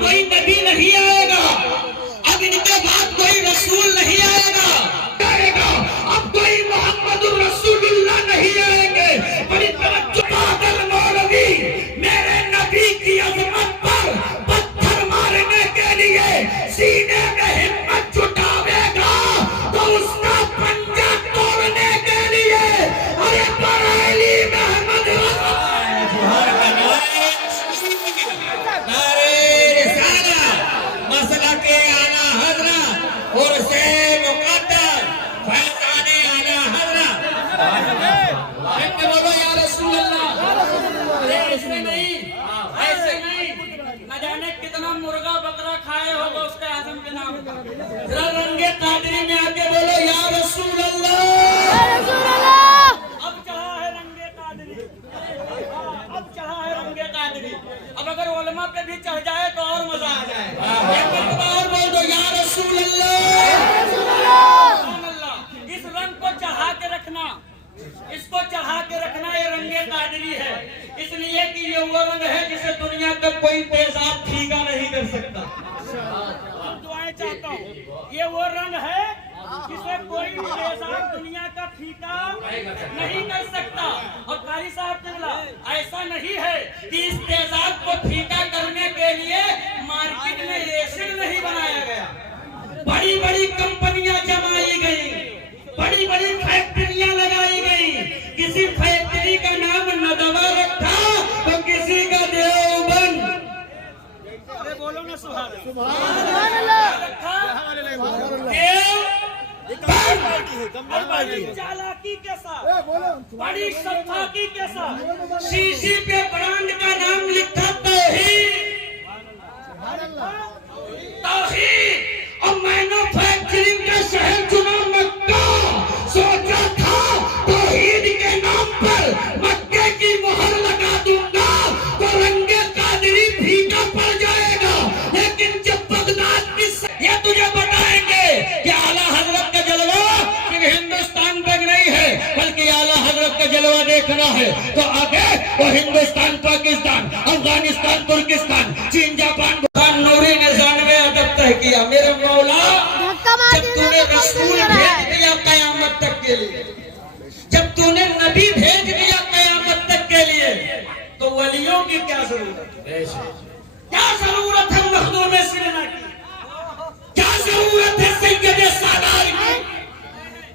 कोई नबी नहीं आएगा, अब इनके बाद कोई रसूल नहीं आएगा, अब कोई मोहम्मदुर रसूलुल्लाह नहीं आएंगे। बड़ी तवज्जो, बादल मौलवी मेरे नबी की अजमत पर पत्थर मारने के लिए सीने में हिम्मत जुटावेगा तो उसका पंजा तोड़ने के लिए अरे बरेली महमद मसला के आला हजरत और से मुकद्दर फैजाने आला हजरत बोलो या रसूल अल्लाह। ऐसे नहीं, ऐसे नहीं, न जाने कितना मुर्गा बकरा खाए होगा उसके आजम के नाम का। रंगे कादरी में आके बोलो या रसूल अल्लाह। अब चढ़ा है रंगे कादरी, अब चढ़ा है रंगे कादरी। अब अगर उलमा पे भी चढ़ जाए तो और मजा आ जाए। एक मरतबा और बोल दो या रसूल अल्लाह। इस रंग को चढ़ा के रखना, इसको चढ़ा के रखना, ये रंगे कादरी है, इसलिए कि ये वो रंग है जिसे दुनिया का कोई तेजाब फीका नहीं कर सकता। दुआएं चाहता हूँ, ये वो रंग है जिसे कोई तेजाब दुनिया का फीका नहीं कर सकता। और कारी साहब तिगला, ऐसा नहीं है कि इस तेजाब को फीका करने के लिए मार्केट में एसिड नहीं बनाया गया, बड़ी बड़ी कंपनियां जमाई गई, बड़ी बड़ी फैक्ट्रियां लगाई गई। किसी फैक्ट्री का नाम नदवा रखा तो किसी का देवबंद। अरे बोलो ना सुभान अल्लाह रखा बड़ी चालाकी के साथ, बड़ी सफाकी के साथ शीशी पे ब्रांड का नाम लिखा तौहीद, तौहीद। और मैन्युफैक्चरिंग का शहर चुना मक्का, सोचा था तौहीद के नाम पर मक्के की मोहर लगा दूंगा तो रंगे कादरी फीका पड़ जाएगा। लेकिन जब बगदाद की ये तुझे बताएंगे कि आला हजरत का जलवा सिर्फ हिंदुस्तान तक नहीं है बल्कि आला हजरत का जलवा देखना है तो आगे वो हिंदुस्तान, पाकिस्तान, अफगानिस्तान, तुर्किस्तान, चीन, जापान, नूरी ने 99 अदब तय किया। मेरे मौला जब तूने रसूल भेज दिया कयामत तक के लिए, जब तूने नबी भेज दिया कयामत तक के लिए तो वलियों की क्या जरूरत है? क्या जरूरत है मखदूम सिनेमा की? क्या जरूरत है सैयद सादार की?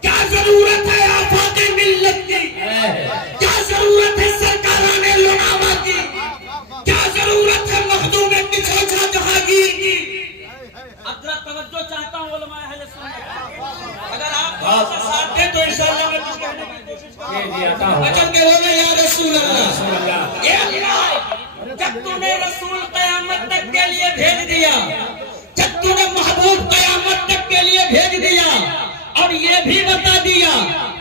क्या जरूरत है आफात मिल्लत की? क्या जरूरत है सरकाराने लुनावा की? क्या जरूरत है मखदूम किचोचा जहांगीर की? अब जरा तवज्जो चाहता हूँ उलमा अहले सुन्नत, अगर आप साथ दें तो इंशाअल्लाह मैं कुछ कहने की कोशिश करूंगा। अचल के बोले या रसूल अल्लाह। ये अल्लाह, जब तूने रसूल कयामत तक के लिए भेज दिया, जब तूने महबूब कयामत तक के लिए भेज दिया और ये भी बता दिया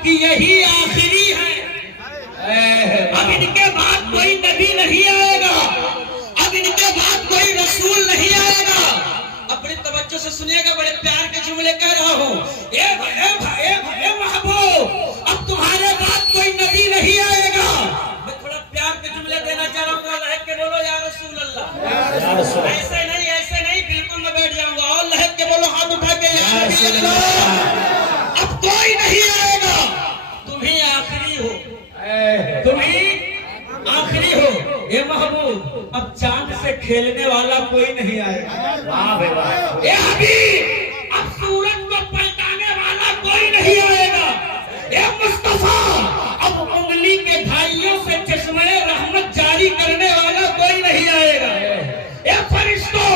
कि यही आखिरी है, अब इनके बाद कोई नबी नहीं आएगा, अब इनके बाद कोई रसूल नहीं आएगा। अपनी तवज्जो से सुनिएगा, बड़े प्यार के जुमले कह रहा हूँ। महबूब अब तुम्हारे बाद कोई नबी नहीं आएगा। मैं थोड़ा प्यार के जुमले देना चाह रहा हूँ, लहक के बोलो या रसूल अल्लाह। ऐसे नहीं, ऐसे नहीं, बिल्कुल मैं बैठ जाऊंगा। और लहक के बोलो, हाथ उठा के या नबी अल्लाह। अब कोई नहीं आएगा, तुम ही आखिरी हो, तुम ही आखिरी हो। ये महबूब अब चांद से खेलने वाला कोई नहीं आएगा। ये हबीब अब सूरज को पलटाने वाला कोई नहीं आएगा। ये मुस्तफा अब उंगली के घाइयों से चश्मे रहमत जारी करने वाला कोई नहीं आएगा। ये फरिश्तों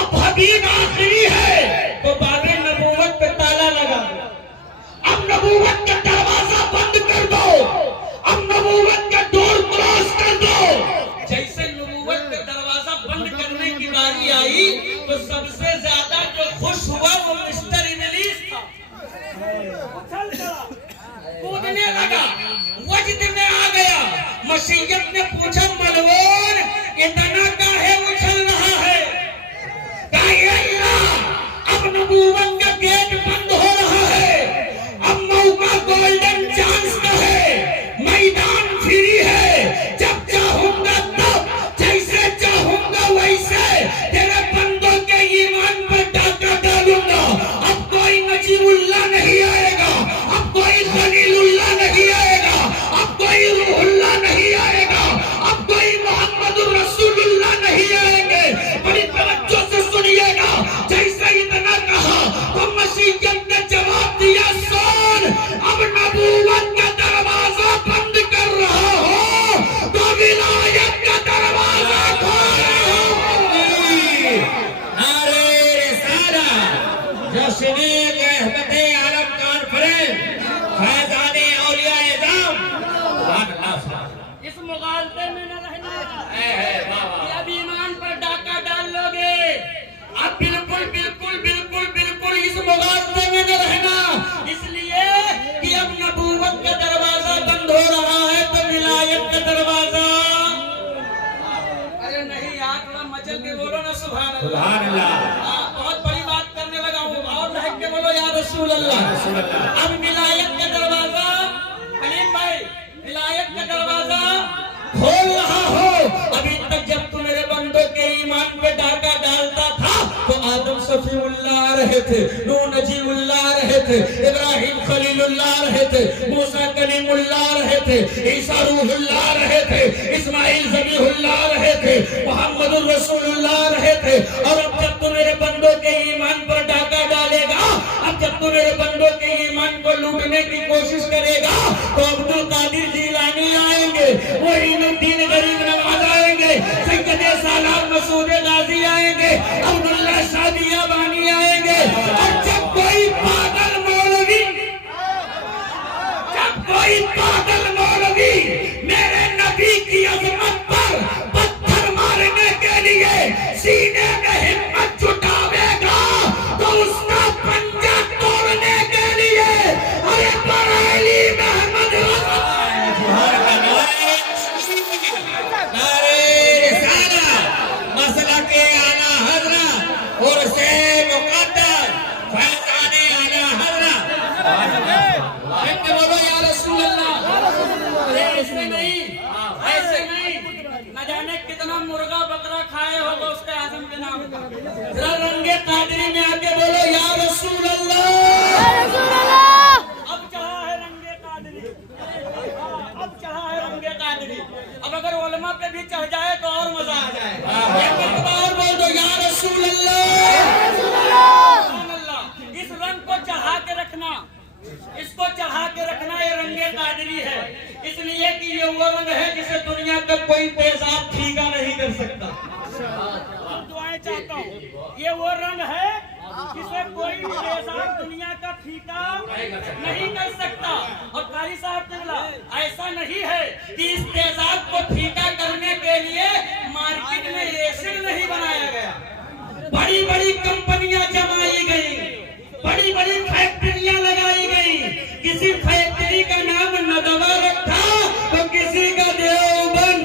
अब हबीब आखिरी है तो बाबे नबूवत पे ताला लगा, अब नबूवत का दरवाजा बंद कर दो, अब नबूवत का डोर क्रॉस कर दो। जैसे नबूवत का दरवाजा बंद करने की बारी आई तो सबसे ज्यादा जो खुश हुआ वो मिस्टर इब्लीस था। उछल पड़ा, कूदने लगा, वजद में आ गया। मसीयत ने पूछा, मलवून इतना काहे उछल रहा है? अब नबूवत का गेट बंद हो रहा है, अब मौका गोल्डन चांस का है, मैदान फ्री है। जब चाहूंगा तब, जैसे चाहूंगा वैसे तेरे सुभान अल्लाह। बहुत बड़ी बात करने लगा हूँ और महक के बोलो या रसूल अल्लाह। अब विलायत का दरवाजा कलीम भाई, विलायत का दरवाजा खोल रहा हो। अभी तक जब तू मेरे बंदों के ईमान पे डाका डालता था तो आदम सफीउल्लाह रहे थे, नूह नजीबुल्लाह रहे थे, इब्राहिम खलीलुल्लाह रहे थे, मूसा कलीमुल्लाह रहे थे, ईसा रूहुल्लाह रहे थे, इस्माइल ज़बीहुल्लाह रहे थे, मुहम्मदुर रसूलुल्लाह रहे थे। और अब जब तू मेरे बंदों के ईमान पर डाका डालेगा, अब जब तू मेरे बंदों के ईमान को लूटने की कोशिश करेगा तो अब्दुल कादिर जीलानी आएंगे, मोइनुद्दीन गरीब नवाज आएंगे, सैयद सालार मसूद गाजी आएंगे, अब्दुल्ला शादिया बानी आएंगे। और जब कोई पागल मौलवी मेरे नबी की अजमत पर पत्थर मारने के लिए सीने में हिम्मत जुटावेगा तो उसका पंजा तोड़ने के लिए अरे बरेली महमद मसला के आला हजरत और से मुकद्दर फैजाने आला हजरत बोलो या रसूल अल्लाह। ऐसे नहीं, ऐसे नहीं, न जाने कितना मुर्गा बकरा खाए होगा उसके आजम के नाम पर। जरा रंगे कादरी में आके बोलो या रसूल अल्लाह। अब चढ़ा है रंगे कादरी, अब चढ़ा है रंगे कादरी। अब अगर उलमा पे भी चढ़ जाए तो और मजा आ जाए। एक मरतबा और बोल दो या रसूल अल्लाह। इस रंग को चढ़ा के रखना, इसको चढ़ा के रखना, ये रंगे कादरी है, इसलिए कि ये वो रंग है जिसे दुनिया का कोई तेजाब फीका नहीं कर सकता। अब दुआएं चाहता हूँ, ये वो रंग है जिसे कोई तेजाब दुनिया का फीका नहीं कर सकता। और कारी साहब निकला, ऐसा नहीं है कि इस तेजाब को फीका करने के लिए मार्केट में एसिड नहीं बनाया गया, बड़ी बड़ी कंपनियां जमाई गई, बड़ी बड़ी फैक्ट्रियां लगाई गई। किसी फैक्ट्री का नाम नदवा रखा तो किसी का देवबंद।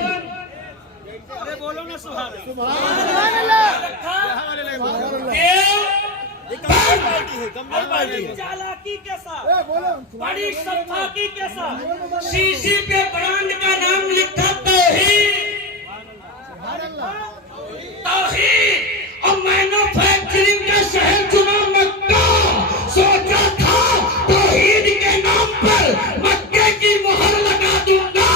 अरे बोलो ना सुभान अल्लाह रखा बड़ी चालाकी के साथ, बड़ी सफाकी के साथ शीशी पे ब्रांड का नाम लिखा तौहीद और मैन्युफैक्चरिंग का शहर चुना मक्का। सोचा था तौहीद के नाम पर मक्के की मोहर लगा दूंगा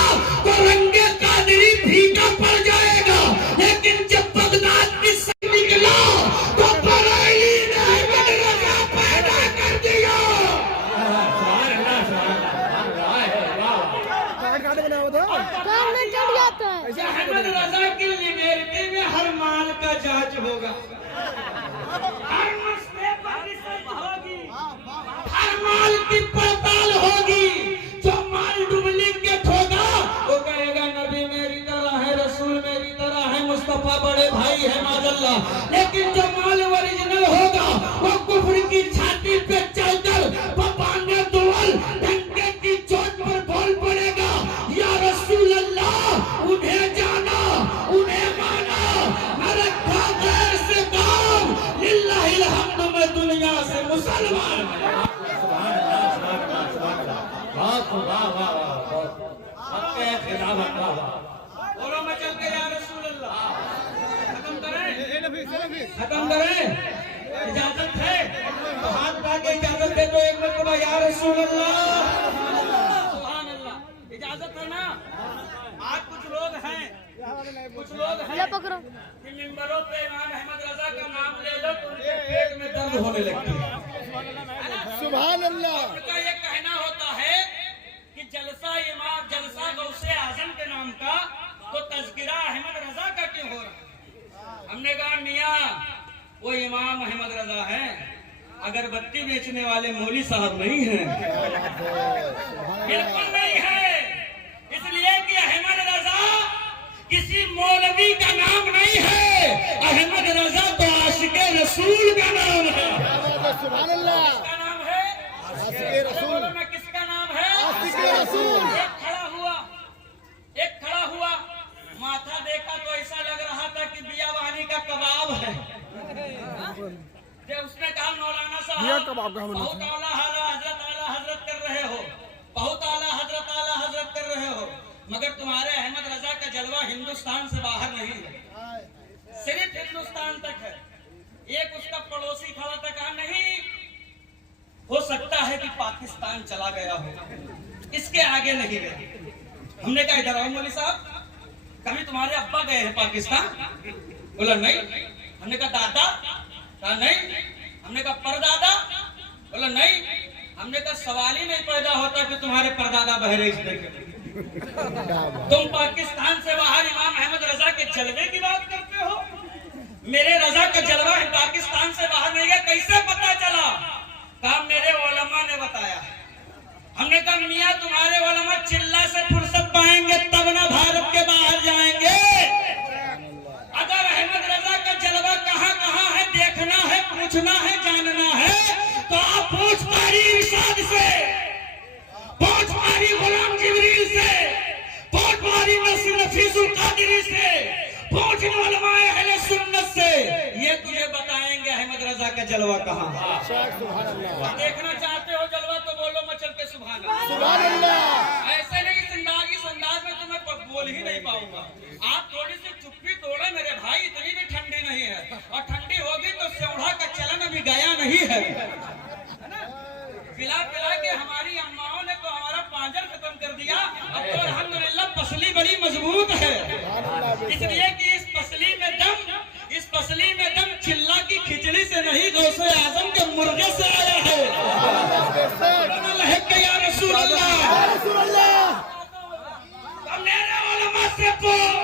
तो रंगे कादरी फीका पड़ जाएगा। लेकिन जब बगदाद की से निकला तो बरेली ने मदरसा पैदा कर दिया। अहमद रजा की लिबर्टी में हर माल का जांच होगा, हर मसले पर रिसर्च होगी, हर माल की पड़ताल होगी। जो माल डुप्लीकेट होगा वो कहेगा नबी मेरी तरह है, रसूल मेरी तरह है, मुस्तफा बड़े भाई है माज़अल्लाह। लेकिन जो माल ओरिजिनल होगा वो कुफ्र की छाती पे चलकर बपाने दुआल डंके की चोट पर बोल पड़ेगा या रसूल अल्लाह। उन्हें जाना, उन्हें माना, न रखा गैर से काम, लिल्लाहिल हम्द में दुनिया से मुसलमान। बोलो मैं चल के या रसूल अल्लाह। खत्म करें, इजाजत है तो हाथ उठा के इजाजत दे दो एक मरतबा या रसूल अल्लाह। सुभान अल्लाह, इजाजत है ना। आज कुछ लोग हैं कि मिंबरों पे इमाम अहमद रजा का नाम ले लो तो उनके पेट में दर्द होने लगती है। सुभान अल्लाह। उनका ये कहना होता है कि जलसा गौसे आजम के नाम का तो तज़किरा अहमद रजा का क्यों हो रहा। हमने कहा मियां वो इमाम अहमद रजा है, अगरबत्ती बेचने वाले मौली साहब नहीं हैं। बिल्कुल नहीं है, इसलिए कि अहमद रजा किसी मौलवी का नाम नहीं है, अहमद रजा तो आशिक़े रसूल का नाम है। सुभान अल्लाह। किसका नाम है? आशिक़े रसूल। मैं किसका नाम है? आशिक़े रसूल। एक खड़ा हुआ, माथा देखा तो ऐसा लग रहा था कि बियावानी का कबाब है। जो उसने कहा मौलाना दिया साहब कब आपका हमने बहुत आला हजरत कर रहे हो, बहुत आला हजरत कर रहे हो, मगर तुम्हारे अहमद रजा का जलवा हिंदुस्तान से बाहर नहीं है, सिर्फ हिंदुस्तान तक है। एक उसका पड़ोसी खड़ा था, कहा नहीं हो सकता है कि पाकिस्तान चला गया हो, इसके आगे नहीं गए। हमने कहा इधर आओ मौलवी साहब, कभी तुम्हारे अब्बा गए हैं पाकिस्तान? बोला नहीं। हमने कहा दादा? कहा नहीं। हमने कहा परदादा? बोला नहीं। हमने कहा सवाल ही नहीं पैदा होता कि तुम्हारे परदादा बहरीच देखे। तुम पाकिस्तान से बाहर इमाम अहमद रजा के जलवे की बात करते हो? मेरे रजा का जलवा है पाकिस्तान से बाहर नहीं गया, कैसे पता चला? कहा मेरे उलमा ने बताया। हमने कहा मियां तुम्हारे उलमा चिल्ला से फुर्सत पाएंगे तब ना भारत के बाहर जाएंगे। अगर अहमद रजा का जलवा कहाँ कहाँ है देखना है, पूछना है, जानना है तो आप पूछ पारी इरशाद से, पूछ पारी गुलाम जिब्रील से, पूछ पारी नसीर नफीसुल कादरी से, पूछ उलमाए अहले सुन्नत से, ये तुझे बताएंगे अहमद रजा का जलवा कहाँ है। देखना चाहते हो जलवा तो बोलो मचल के सुभान अल्लाह। ऐसे नहीं जिंदगी संदाज में तो मैं बोल ही नहीं पाऊंगा। आप थोड़ी सी चुप्पी तोड़े मेरे भाई, इतनी भी ठंडी नहीं है, और ठंडी होगी तो सेवढ़ा का चलन अभी गया नहीं है। पिला पिला के हमारी अम्माओं ने तो हमारा पांजर खत्म कर दिया। अब तो अल्हम्दुलिल्लाह पसली बड़ी मजबूत है, इसलिए कि इस पसली में दम चिल्ला की खिचड़ी से नहीं, गौसे आजम के मुर्गे से आया है। या रसूल अल्लाह। अब मेरे उलमा से पूछ,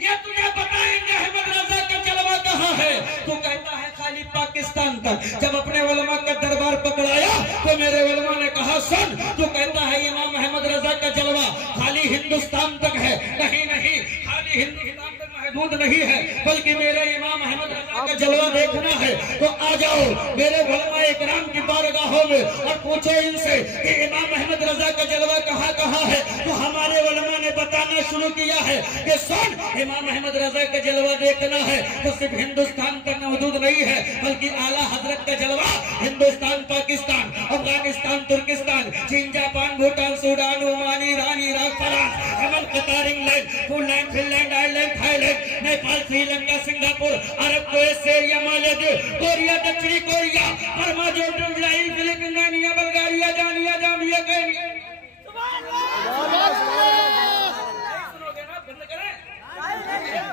ये तुझे बताएंगे अहमद रजा का जलवा कहाँ है? तू कहता है खाली पाकिस्तान तक। जब अपने उलमा का दरबार पकड़ाया तो मेरे उलमा ने कहा सुन, तू कहता है इमाम अहमद रजा का जलवा खाली हिंदुस्तान तक है। नहीं नहीं, खाली हिंदुस्तान तक महदूद नहीं है, बल्कि मेरे इमाम अहमद रजा का जलवा देखना है तो आ जाओ मेरे उलमा इकराम की बारगाहों में और पूछो इनसे कि इमाम अहमद रजा का जलवा कहाँ कहाँ है। तो हमारे उलमा ने बताना शुरू किया है कि सुन, इमाम अहमद रजा का जलवा देखना है तो सिर्फ हिंदुस्तान तक महदूद नहीं है, बल्कि आला हजरत का जलवा हिंदुस्तान, पाकिस्तान, अफगानिस्तान, तुर्किस्तान, चीन, Japan, Bhutan, Sudan, Oman, Iran, Iraq, France, Yemen, Qatar, England, Poland, Finland, Ireland, Thailand, Nepal, Sri Lanka, Singapore, Arab, Kuwait, Syria, Maldives, Korea, दक्षिणी Korea, Burma, Jordan, Israel, Philippines, Nigeria, Bulgaria, जानिया, जाम्बिया, केन्या।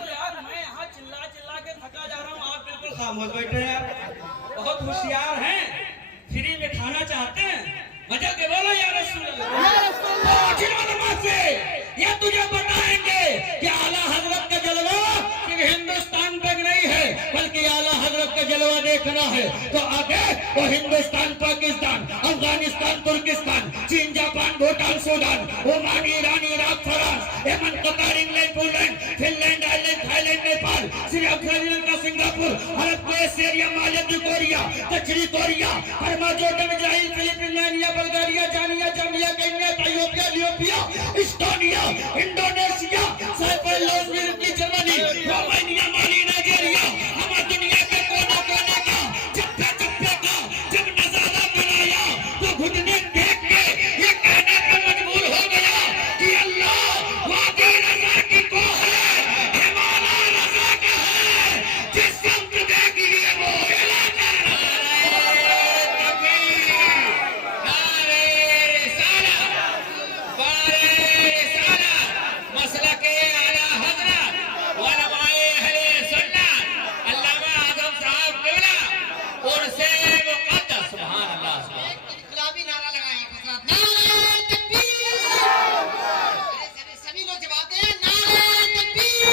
यार मैं यहाँ चिल्ला चिल्ला के थका जा रहा हूँ, आप बिल्कुल खामोश बैठे हैं। बहुत होशियार हैं, फ्री में खाना चाहते हैं, मजा के बोलो या रसूल अल्लाह से। ये तुझे बताएंगे कि आला हजरत का जलवा सिर्फ हिंदुस्तान तक नहीं है, बल्कि आला हजरत का जलवा देखना है तो आगे वो हिंदुस्तान, पाकिस्तान, अफगानिस्तान, तुर्किस्तान, चीन, Japan, Bhutan, Sudan, Oman, Iran, Iraq, France, Yemen, Qatar, England, Poland, Finland, Ireland, Thailand, Nepal, Sri Lanka, Singapore, Arab, Kuwait, Syria, Maldives, Korea, दक्षिणी Korea, Burma, Jordan, Israel, Philippines, Nigeria, Bulgaria, जानिया, जाम्बिया, केन्या, इथियोपिया, लियोपिया, इस्टोनिया, इंडोनेशिया, साइप्रस, तुर्की, Germany, Romania, Mali, Nigeria, हमारे दुनिया के कोने कोने का चप्पे चप्पे का जब नजारा बनाया तो घुटने देख के ये कहने पर मजबूर हो गया कि अल्लाह वादी रजा की को है, हमारा रजा का है, जिस संत देखिए वो हिला कर मसला के आला हजरत उलमाए अहले सुन्नत अल्लामा आजम साहब क़िबला उनसे मुक़द्दस सुभान अल्लाह। इनकलाबी नारा लगाया एक साथ, नारे तकबीर। अरे सभी लोग जवाब दें, नारे तकबीर।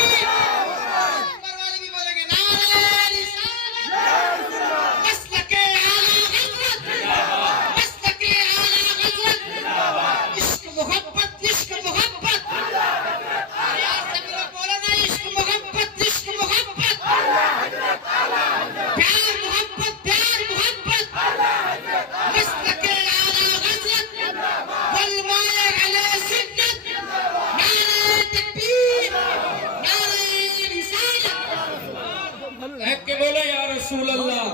ऊपर वाले भी बोलेंगे नारे रिसालत। मसलके आला हज़रत, मसलके आला हज़रत। इश्क मोहब्बत, इश्क मोहब्बत। यार सभी लोग बोलो ना, इश्क मोहब्बत, इश्क मोहब्बत। प्यार मोहब्बत, प्यार मोहब्बत। मसलके आला हज़रत, उलमाए अहले सुन्नत। नारे तकबीर, नारे रिसालत। के बोलो या रसूल अल्लाह।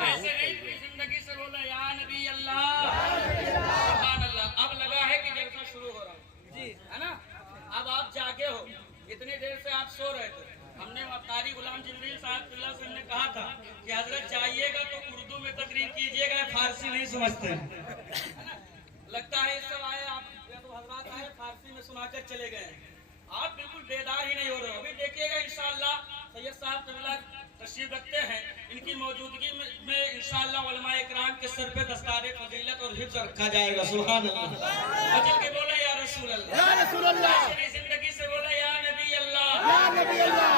ऐसे नहीं पूरी जिंदगी से बोले या नबी अल्लाह, सुभान अल्लाह। अब लगा है कि जलसा शुरू हो रहा है जी, है ना। अब आप जागे हो, इतनी देर से आप सो रहे थे। हमने कारी गुलाम जिब्रील साहब से हमने कहा था कि हजरत जाइएगा तो उर्दू में तकरीर कीजिएगा, फारसी नहीं समझते हैं। लगता है इस सब आए आप तो हजरत आए फारसी में सुनाकर चले गए। आप बिल्कुल बेदार ही नहीं हो रहे हो। अभी देखिएगा इंशाअल्लाह सैयद साहब तबला तशरीफ रखते हैं, इनकी मौजूदगी में इंशाअल्लाह उलमा इकराम के सर पे दस्तारे फजीलत और हिफ्ज रखा जाएगा। सुभान अल्लाह। अजल के बोले या रसूल अल्लाह, या रसूल अल्लाह, जिंदगी से बोले या नबी अल्लाह, या नबी अल्लाह।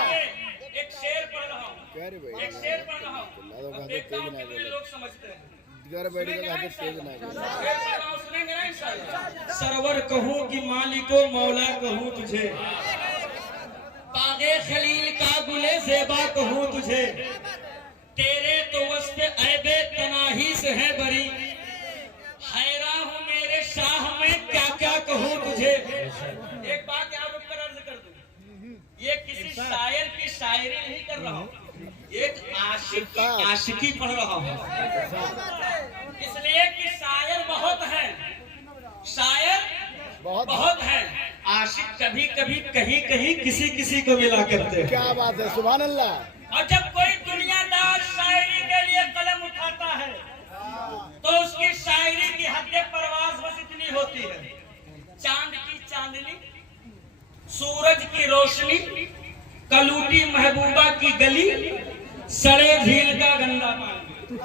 एक शेर पढ़ रहा हूँ, एक शेर पढ़ रहा हूँ। अब देखता हूँ कितने लोग समझते हैं। घर बैठ के आगे तेज ना शेर पढ़ रहा हूँ, सुनेंगे ना इंशाअल्लाह। सरवर कहूँ कि मालिको मौला कहूँ तुझे, पागे खलील का गुले ज़ेबा कहूँ तुझे, तेरे तो वस्फ ऐबे तनाही से है बरी, हैरान हूँ मेरे शाह में क्या क्या कहूँ तुझे। एक बात यहाँ रुक कर अर्ज कर दूं, ये किसी शायर की शायरी नहीं कर रहा हूँ, एक आशिक की आशिकी पढ़ रहा हूँ। इसलिए कि शायर बहुत है, शायर बहुत है, आशिक कभी कभी कहीं कहीं किसी किसी को मिला करते हैं। क्या बात है, सुभान अल्लाह। और जब कोई दुनियादार शायरी के लिए कलम उठाता है तो उसकी शायरी की हद परवाज बस इतनी होती है, चांद की चांदनी, सूरज की रोशनी, कलूटी महबूबा की गली, सड़े झील का गंदा पानी,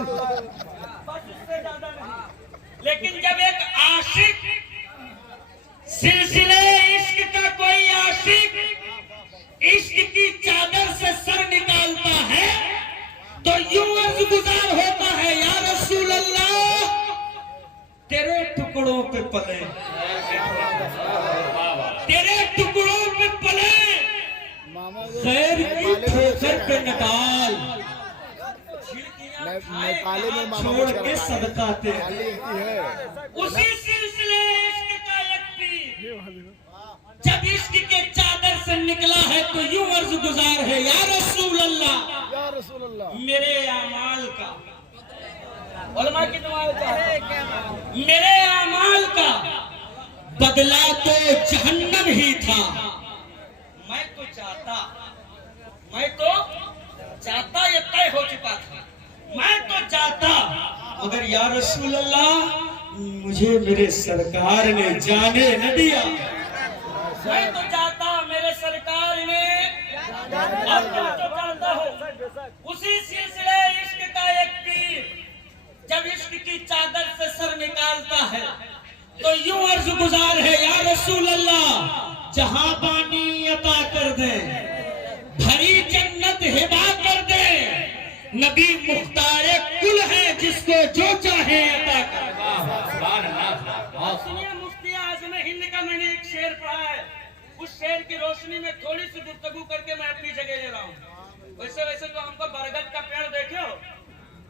बस इससे ज्यादा नहीं। लेकिन जब एक आशिक सिलसिले इश्क का कोई आशिक इश्क की चादर से सर निकालता है तो यूं अर्ज गुजार होता है या रसूल अल्लाह, तेरे टुकड़ों पे पले, तेरे टुकड़ों पे पले, खैर की ठोकर पे नकाल, नेपाली में मामा छोड़ के सदका तेरे। है। उसी सिलसिले इश्क का एक पीर जब इश्क के चादर से निकला है तो यूं अर्ज गुजार है या रसूल अल्लाह, या रसूल अल्लाह। मेरे अमाल का, उलमा की दुआएं क्या है, मेरे अमाल का बदला तो जहन्नम ही था। मैं तो चाहता ये तय हो चुका था, मैं तो चाहता, मगर या रसूल अल्लाह मुझे मेरे सरकार ने जाने न दिया। मैं तो चाहता मेरे सरकार ने, अब मैं तो चाहता हूँ उसी सिलसिले इश्क का एक पीर जब इश्क की चादर से सर निकालता है तो यूं अर्ज गुजार है या रसूल अल्लाह, जहां पानी अता कर दे, भरी जन्नत हिबा कर दे, नबी मुख्तारे कुल है जिसको जो चाहे अता कर। सुनिए मुफ्ती आज़म हिंद का मैंने एक शेर पढ़ा है, उस शेर की रोशनी में थोड़ी सी गुफ्तगू करके मैं अपनी जगह ले रहा हूँ। वैसे तो हमको बरगद का पेड़ देखे हो,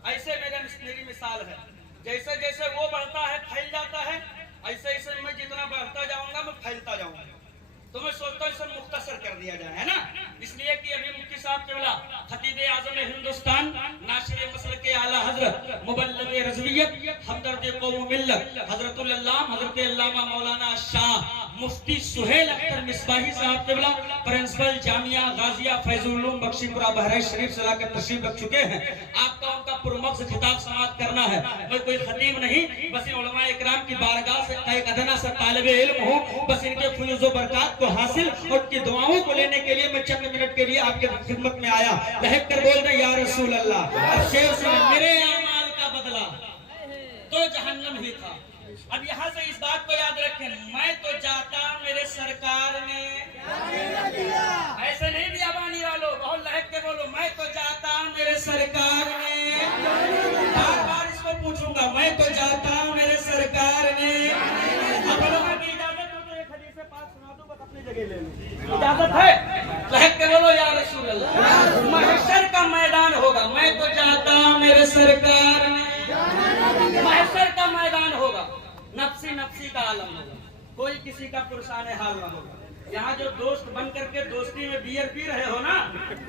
ऐसे मेरी मिसाल है, जैसे जैसे वो बढ़ता है फैल जाता है, ऐसे ऐसे मैं जितना बढ़ता जाऊंगा मैं फैलता जाऊंगा। तो मैं सोचता हूँ इसे मुख्तसर कर दिया जाए, है ना। इसलिए कि अभी मुफ्ती साहब केवला खतीब आज़म हिंदुस्तान, नाशिर मसल के आला हजरत, मुबल्लिग रज़वियत, हमदर्द कौम मिल्लत, हजरतुल अल्लाम हजरत अल्लामा मौलाना शाह मुफ्ती सुहेल अख्तर मिसबाही साहब केवला प्रिंसिपल जामिया गाजिया फैजुल उलूम बख्शीपुरा बहराइच शरीफ से लाकर तशरीफ रख चुके हैं। आपका उनका पुरमक्स खिताब समाप्त करना है। मैं कोई खतीब नहीं, बस इन उलमा इकराम की बारगाह से एक अदना सा तालिब इल्म हूँ। बस इनके फैज़ व बरकत को हासिल और उनकी दुआओं को लेने के लिए मैं चंद मिनट के लिए आपके खिदमत में आया। लहक कर बोल रहे या रसूल अल्लाह। शेर से मेरे अमाल का बदला तो जहन्नम ही था। अब यहाँ से इस बात को याद रखें, मैं तो जाता मेरे सरकार ने, ऐसे नहीं दिया बानी वालों, बहुत लहक के बोलो, मैं तो जाता मेरे सरकार ने, बार बार इसको पूछूंगा, मैं तो जाता मेरे सरकार ने। अब लोगों की इजाजत हो तो एक हदीस से पास सुना दूं, बस अपनी जगह ले लो, इजाजत है? लहक के बोलो या रसूल अल्लाह। महशर का मैदान होगा, मैं तो जाता मेरे सरकार ने, महशर का मैदान होगा, नफ्सी नफ्सी का आलम होगा, कोई किसी का पुरसाने हाल ना होगा। यहाँ जो दोस्त बन करके दोस्ती में बियर पी रहे हो ना,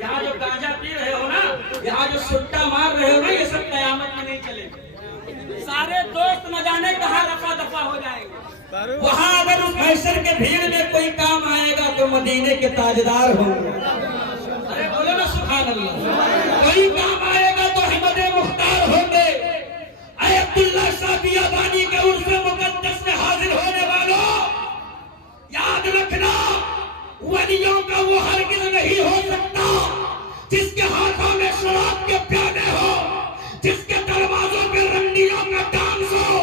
यहाँ जो गांजा पी रहे हो ना, यहाँ जो सुट्टा मार रहे हो ना, ये सब कयामत में नहीं चलेंगे। सारे दोस्त न जाने कहाँ रफा दफा हो जाएंगे। वहाँ अगर उस महशर के भीड़ में कोई काम आएगा तो मदीने के ताजदार होंगे। अरे बोलो ना सुभान अल्लाह। कोई काम आएगा तो अहमद मुख्तार होंगे। अब्दुल्ला शाह बियाबानी के उर्फ़ मुक़द्दस में हाजिर होने वालों, याद रखना, वलियों का वो हरगिज़ नहीं हो सकता जिसके हाथों में शराब के प्याले हो, जिसके दरवाजों पे रंडियों का डांस हो,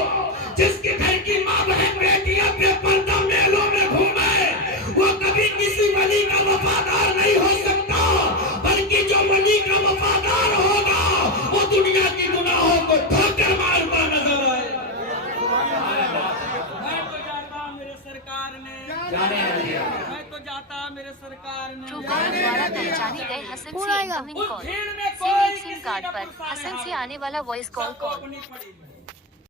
जिसके घर की माँ बहन बेटियां बेपर्दा मेलों में घूमे, वो कभी किसी वली का वफादार नहीं हो सकता। बल्कि जो वली का वफादार होगा वो दुनिया की गुनाहों को ठोकर मारता नजर आए। मैं तो जाता मेरे सरकार ने, मैं तो जाता मेरे सरकार ने। ट्रूकॉलर द्वारा पहचाने गए हसन से इनकमिंग कॉल। सिम कार्ड पर हसन से आने वाला वॉइस कॉल।